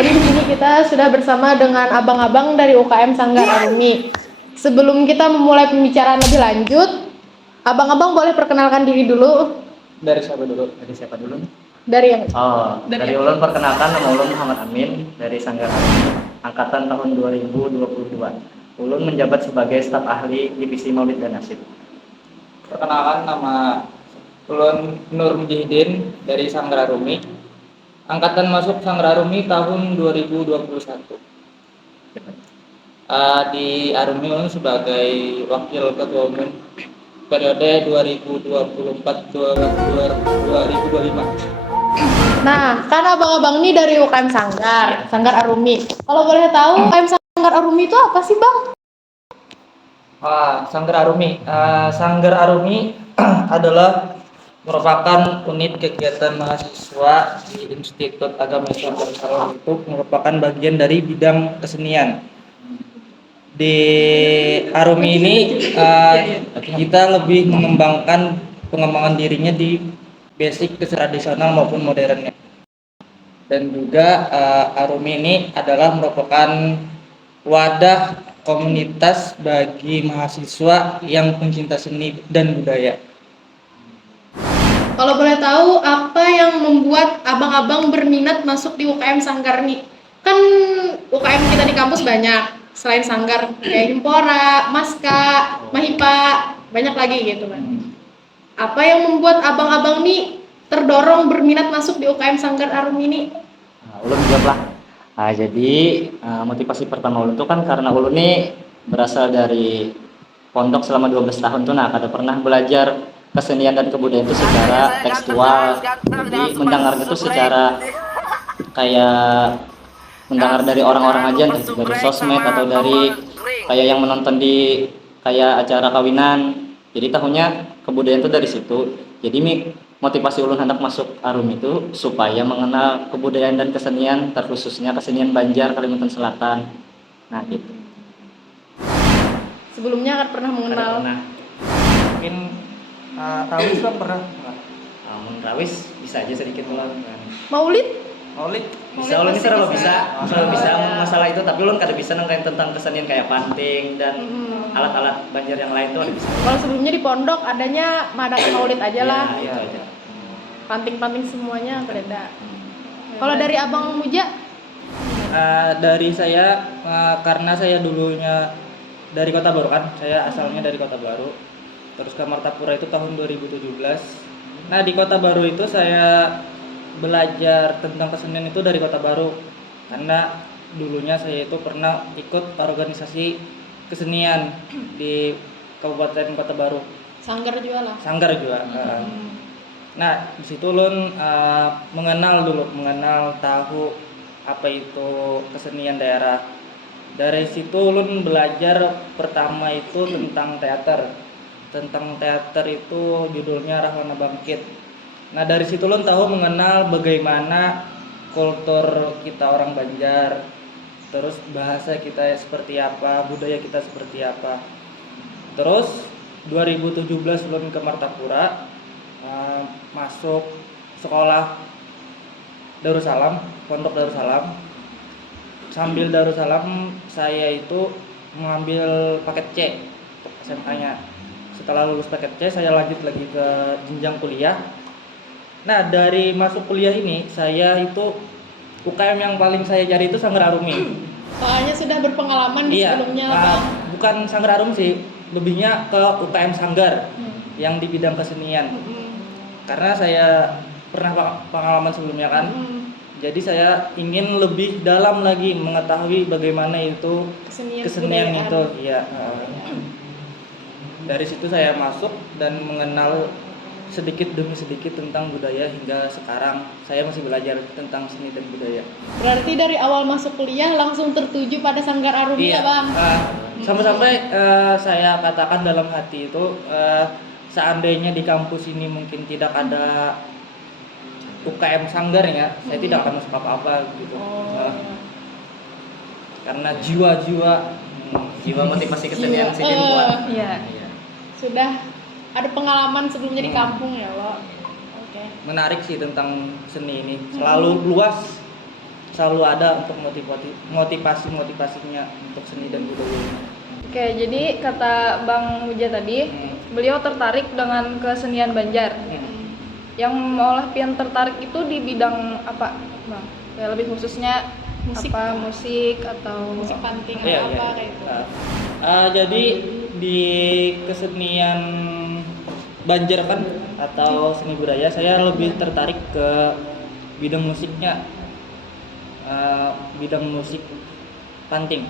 Jadi di sini kita sudah bersama dengan abang-abang dari UKM Sanggar Arumi. Sebelum kita memulai pembicaraan lebih lanjut, abang-abang boleh perkenalkan diri dulu. Dari siapa dulu? Dari siapa dulu? Dari yang Dari Ulun, perkenalkan nama Ulun Muhammad Amin dari Sanggar Arumi, angkatan tahun 2022. Ulun menjabat sebagai staf ahli divisi Maulid dan Nasyid. Perkenalkan, nama Ulun Nur Mujahidin dari Sanggar Arumi. Angkatan masuk Sanggar Arumi tahun 2021. Di Arumi Ulun sebagai wakil ketua umum periode 2024-2025. Nah, kan abang-abang ini dari UKM Sanggar Arumi. Kalau boleh tahu, UKM Sanggar Arumi itu apa sih, Bang? Sanggar Arumi. Sanggar Arumi adalah merupakan unit kegiatan mahasiswa di Institut Agama Islam Darussalam. Itu merupakan bagian dari bidang kesenian. Di Arumi ini kita lebih mengembangkan pengembangan dirinya di basic tradisional maupun modernnya. Dan juga Arumi ini adalah merupakan wadah komunitas bagi mahasiswa yang pencinta seni dan budaya. Kalau boleh tahu, apa yang membuat abang-abang berminat masuk di UKM Sanggar nih? Kan UKM kita di kampus banyak, selain Sanggar kayak Himpora, Maska, Mahipa, banyak lagi gitu kan. Apa yang membuat abang-abang nih terdorong berminat masuk di UKM Sanggar Arumi ini? Ulun jawab lah. Jadi motivasi pertama Ulun tuh kan karena Ulun nih berasal dari pondok selama 12 tahun tuh, kada pernah belajar kesenian dan kebudayaan itu secara tekstual. Jadi mendengarnya itu secara kayak mendengar dari orang-orang aja, entah itu dari sosmed atau dari kayak yang menonton di kayak acara kawinan. Jadi tahunya kebudayaan itu dari situ. Jadi motivasi ulun hendak masuk Arum itu supaya mengenal kebudayaan dan kesenian, terkhususnya kesenian Banjar Kalimantan Selatan. Nah gitu. Sebelumnya kan pernah mengenal. Mungkin Rawis Bang pernah? Rawis bisa aja sedikit ulang. Maulid? Bisa ulun bisa bisa masalah itu, tapi ulun kada bisa nangkain tentang kesenian kayak panting dan alat-alat Banjar yang lain tuh ada bisa. Kalau sebelumnya di pondok adanya madakan Maulid aja lah. Itu aja. Panting-panting semuanya beda. Kalau dari Abang Muja? Dari saya karena saya dulunya dari Kota Baru kan, saya asalnya dari Kota Baru. Terus ke Martapura itu tahun 2017. Nah, di Kota Baru itu saya belajar tentang kesenian itu dari Kota Baru. Karena dulunya saya itu pernah ikut organisasi kesenian di Kabupaten Kota Baru. Sanggar juga lah. Sanggar juga. Nah, di situ ulun mengenal tahu apa itu kesenian daerah. Dari situ ulun belajar pertama itu tentang teater. Tentang teater itu judulnya Rahwana Bangkit. Nah, dari situ ulun tahu mengenal bagaimana kultur kita orang Banjar. Terus bahasa kita seperti apa, budaya kita seperti apa. Terus 2017 ulun ke Martapura, masuk sekolah Darussalam, Pondok Darussalam. Sambil Darussalam saya itu mengambil paket C untuk SMA-nya. Setelah lulus paket C saya lanjut lagi ke jenjang kuliah. Nah, dari masuk kuliah ini saya itu UKM yang paling saya cari itu Sanggar Arumi. Soalnya sudah berpengalaman di sebelumnya Bang. Bukan Sanggar Arumi sih, lebihnya ke UKM Sanggar yang di bidang kesenian. Karena saya pernah pengalaman sebelumnya kan. Jadi saya ingin lebih dalam lagi mengetahui bagaimana itu kesenian itu. Iya. Dari situ saya masuk dan mengenal sedikit demi sedikit tentang budaya hingga sekarang saya masih belajar tentang seni dan budaya. Berarti dari awal masuk kuliah langsung tertuju pada Sanggar Arumi ya Bang? Sampai-sampai saya katakan dalam hati itu seandainya di kampus ini mungkin tidak ada UKM Sanggar ya, saya tidak akan masuk apa-apa gitu. Karena jiwa motivasi kesenian sini kuat. Iya. Sudah ada pengalaman sebelumnya di kampung ya, Lo. Oke. Menarik sih tentang seni ini, selalu luas. selalu ada untuk motivasinya untuk seni dan budaya. Oke, jadi kata Bang Muja tadi, beliau tertarik dengan kesenian Banjar. Yang Maulana Pian tertarik itu di bidang apa, Bang? Kayak lebih khususnya Musik. apa, musik atau Musik panting Iya, atau iya. apa kayak gitu. Jadi di kesenian Banjar kan atau seni budaya, saya lebih tertarik ke bidang musiknya, bidang musik panting.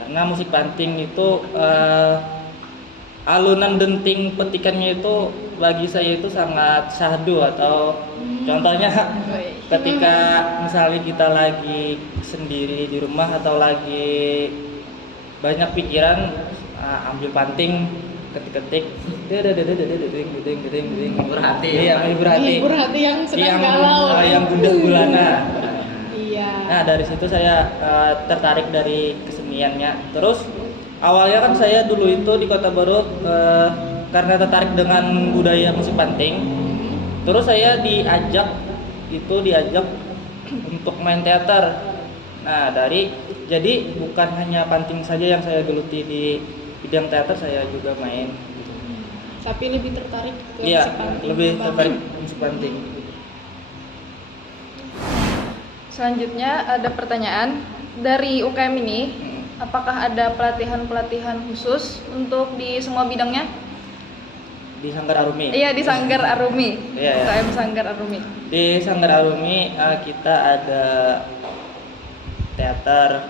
Karena musik panting itu alunan denting petikannya itu bagi saya itu sangat syahdu, atau contohnya ketika misalnya kita lagi sendiri di rumah atau lagi banyak pikiran, ambil panting, ketik-ketik, Menghibur hati. iya, menghibur hati, Menghibur hati yang sedang yang galau. yang gundah gulana. Iya. Nah, dari situ saya tertarik dari keseniannya. Terus awalnya kan saya dulu itu di Kota Baru karena tertarik dengan budaya musik panting. Terus saya diajak untuk main teater. Nah, jadi bukan hanya panting saja yang saya geluti di bidang teater, saya juga main. Tapi lebih tertarik ke Iya, musik panting. lebih Bang. tertarik musik panting. Selanjutnya ada pertanyaan dari UKM ini, apakah ada pelatihan-pelatihan khusus untuk di semua bidangnya? Di Sanggar Arumi. Iya, di Sanggar Arumi. Iya, iya. UKM Sanggar Arumi. Di Sanggar Arumi kita ada teater,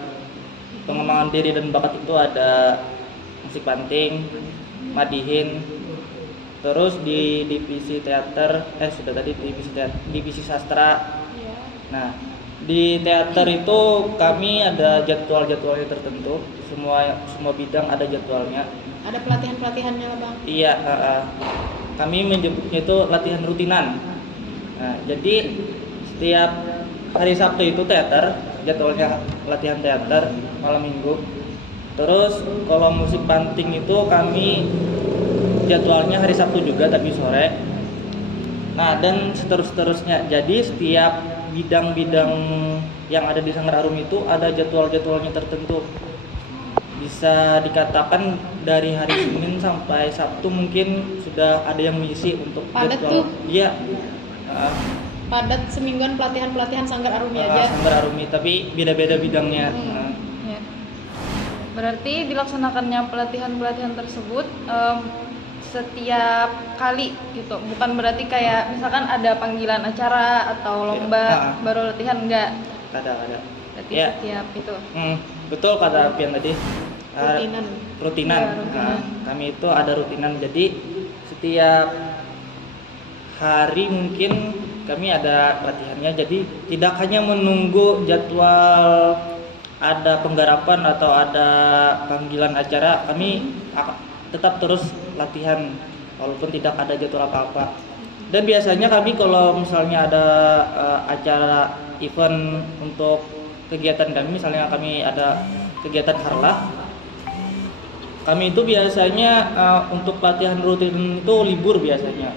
pengembangan diri dan bakat itu ada musik panting, madihin. Terus di divisi teater, sudah tadi divisi sastra. Iya. Nah, di teater itu kami ada jadwal-jadwalnya tertentu, semua bidang ada jadwalnya. Ada pelatihan-pelatihannya lah, Bang. Iya, kami menyebutnya itu latihan rutinan. Nah, jadi setiap hari Sabtu itu teater, jadwalnya latihan teater malam minggu. Terus kalau musik panting itu kami jadwalnya hari Sabtu juga tapi sore. Nah, dan seterusnya. Jadi setiap bidang-bidang yang ada di Sanggar Arum itu ada jadwal-jadwalnya tertentu. Bisa dikatakan dari hari Senin sampai Sabtu mungkin sudah ada yang mengisi untuk Padat jadwal. tuh. Iya. Padat semingguan pelatihan-pelatihan Sanggar Arumi aja. Sanggar Arumi, tapi beda-beda bidangnya. Ya. Berarti dilaksanakannya pelatihan-pelatihan tersebut setiap kali gitu, bukan berarti kayak misalkan ada panggilan acara atau lomba baru latihan, enggak? Ada. Berarti Ya. setiap itu. Betul kata Pian tadi. Rutinan. Rutinan. Ya, rutinan. Nah, kami itu ada rutinan. Jadi setiap hari mungkin kami ada latihannya. Jadi tidak hanya menunggu jadwal ada penggarapan atau ada panggilan acara, kami tetap terus latihan walaupun tidak ada jadwal apa-apa. Dan biasanya kami kalau misalnya ada acara event untuk kegiatan kami, misalnya kami ada kegiatan harlah, kami itu biasanya untuk latihan rutin itu libur biasanya.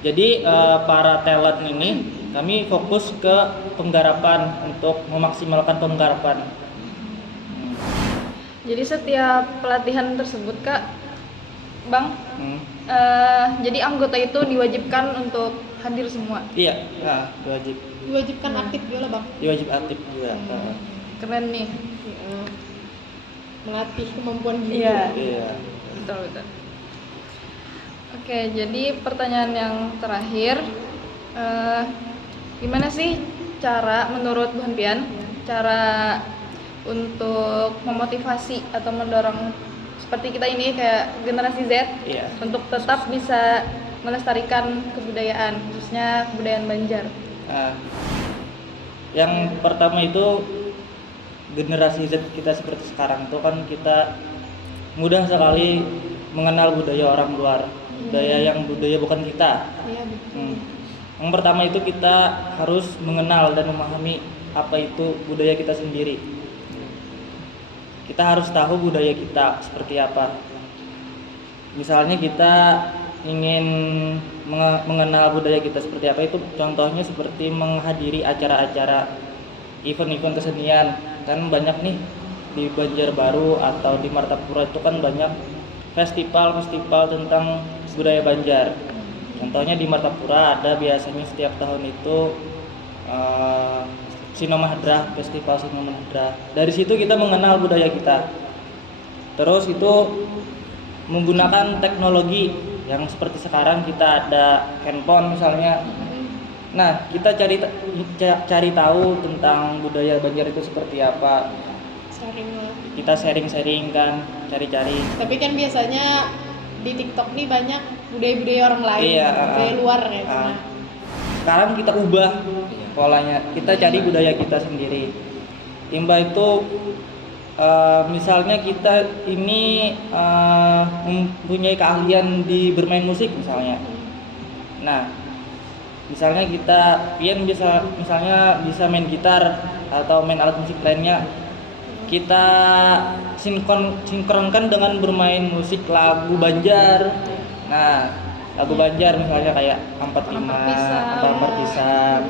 Jadi para talent ini kami fokus ke penggarapan untuk memaksimalkan penggarapan. Jadi setiap pelatihan tersebut, Kak, Bang, jadi anggota itu diwajibkan untuk hadir semua. Iya, wajib. Diwajibkan aktif juga lah, Bang. Wajib aktif juga. Keren nih. Iya. Melatih kemampuan diri. Iya. Iya. Betul. Oke, jadi pertanyaan yang terakhir, gimana sih cara menurut Bu Hanpian cara untuk memotivasi atau mendorong seperti kita ini kayak generasi Z Iya. untuk tetap bisa melestarikan kebudayaan, khususnya kebudayaan Banjar? Yang pertama itu generasi Z kita seperti sekarang itu kan kita mudah sekali mengenal budaya orang luar, budaya bukan kita. Iya, betul. Yang pertama itu kita harus mengenal dan memahami apa itu budaya kita sendiri. Kita harus tahu budaya kita seperti apa. Misalnya kita ingin mengenal budaya kita seperti apa itu contohnya seperti menghadiri acara-acara event-event kesenian. Kan banyak nih di Banjarbaru atau di Martapura itu kan banyak festival-festival tentang budaya Banjar. Contohnya di Martapura ada biasanya setiap tahun itu Sinomahadra, festival Sinomahadra. Dari situ kita mengenal budaya kita. Terus itu menggunakan teknologi yang seperti sekarang kita ada handphone misalnya. Nah, kita cari tahu tentang budaya Banjar itu seperti apa. Sharing lah. Kita sharing-sharing kan, cari-cari. Tapi kan biasanya di TikTok nih banyak budaya-budaya orang lain, Iya, budaya luar ya. Sekarang kita ubah polanya, kita cari budaya kita sendiri. Timba itu misalnya kita ini mempunyai keahlian di bermain musik misalnya. Nah, misalnya kita misalnya bisa main gitar atau main alat musik lainnya, kita sinkronkan dengan bermain musik lagu Banjar. Nah, lagu Banjar misalnya kayak Ampat Pisang,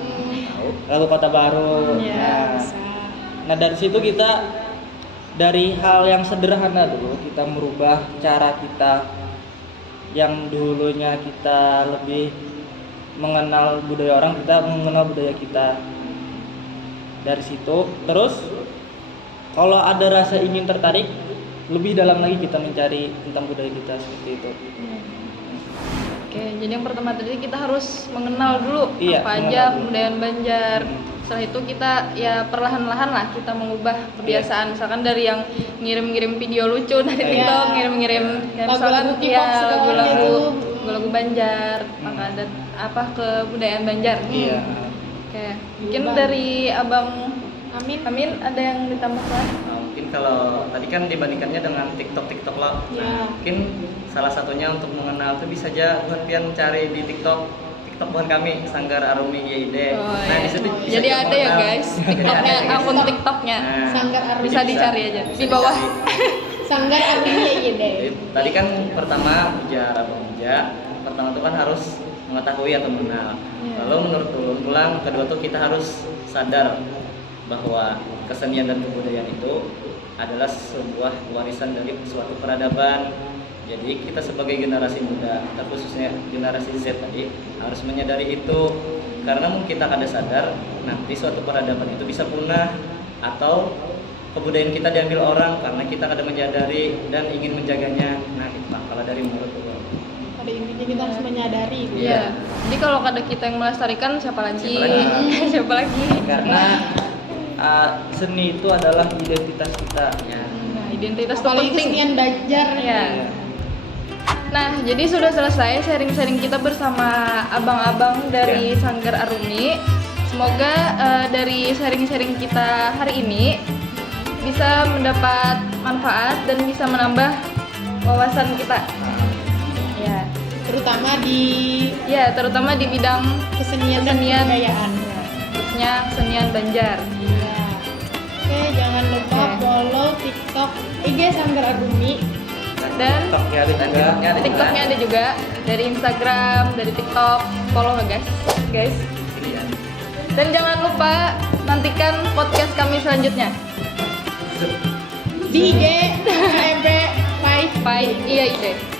lagu Kota Baru. Nah, dari situ kita dari hal yang sederhana dulu kita merubah cara kita yang dulunya kita lebih mengenal budaya orang, kita mengenal budaya kita. Dari situ terus kalau ada rasa ingin tertarik lebih dalam lagi kita mencari tentang budaya kita seperti itu. Oke, jadi yang pertama tadi kita harus mengenal dulu Iya, apa mengenal aja dulu. kebudayaan Banjar. Setelah itu kita ya perlahan-lahan lah kita mengubah kebiasaan. Misalkan dari yang ngirim-ngirim video lucu dari Iya. TikTok, ngirim-ngirim ya, Lagu-lagu misalkan K-pop ya segala lagu-lagu Banjar, maka ada apa kebudayaan Banjar. Iya. Oke, mungkin dari Abang Amin ada yang ditambahkan? Nah, mungkin kalau tadi kan dibandingkannya dengan TikTok lah. Ya. Nah, mungkin salah satunya untuk mengenal itu bisa aja buat pian cari di TikTok bukan kami Sanggar Arumi YID. Oh, Nah, iya. di situ bisa Jadi juga ada ya mengenal. guys, Jadi TikToknya, ada, guys. akun TikToknya. Nah, Sanggar Arumi. Bisa dicari aja bisa di bawah. dicari. Sanggar artinya iya deh. Jadi, tadi kan pertama ujar Abang Uja, pertama itu kan harus mengetahui atau mengenal. Iya. Lalu menurut tulang kedua tuh kita harus sadar bahwa kesenian dan kebudayaan itu adalah sebuah warisan dari suatu peradaban. Jadi kita sebagai generasi muda, khususnya generasi Z tadi harus menyadari itu, karena mungkin kita kada sadar nanti suatu peradaban itu bisa punah atau kebudayaan kita diambil orang karena kita kada menyadari dan ingin menjaganya. Nah, itu Pak, kalau dari menurut Tulang. Pada intinya kita harus menyadari gitu. Iya. Jadi kalau ada kita yang melestarikan siapa lagi? Siapa lagi? Karena seni itu adalah identitas kita. Ya. Nah, identitas itu Apalagi penting. kesenian Banjar. Ya. Nah, jadi sudah selesai sharing-sharing kita bersama abang-abang dari Sanggar Arumi. Semoga dari sharing-sharing kita hari ini bisa mendapat manfaat dan bisa menambah wawasan kita. Ya, terutama di bidang Kesenian dan Kesenian. kebudayaan. khususnya kesenian Banjar. Iya. Oke, jangan lupa Oke. follow TikTok IG Sanggar Arumi. Dan TikToknya ada juga. di TikToknya ada juga, dari Instagram, dari TikTok, follow ya guys. Dan jangan lupa nantikan podcast kami selanjutnya. Di IG FB 5. Bye, iya ide.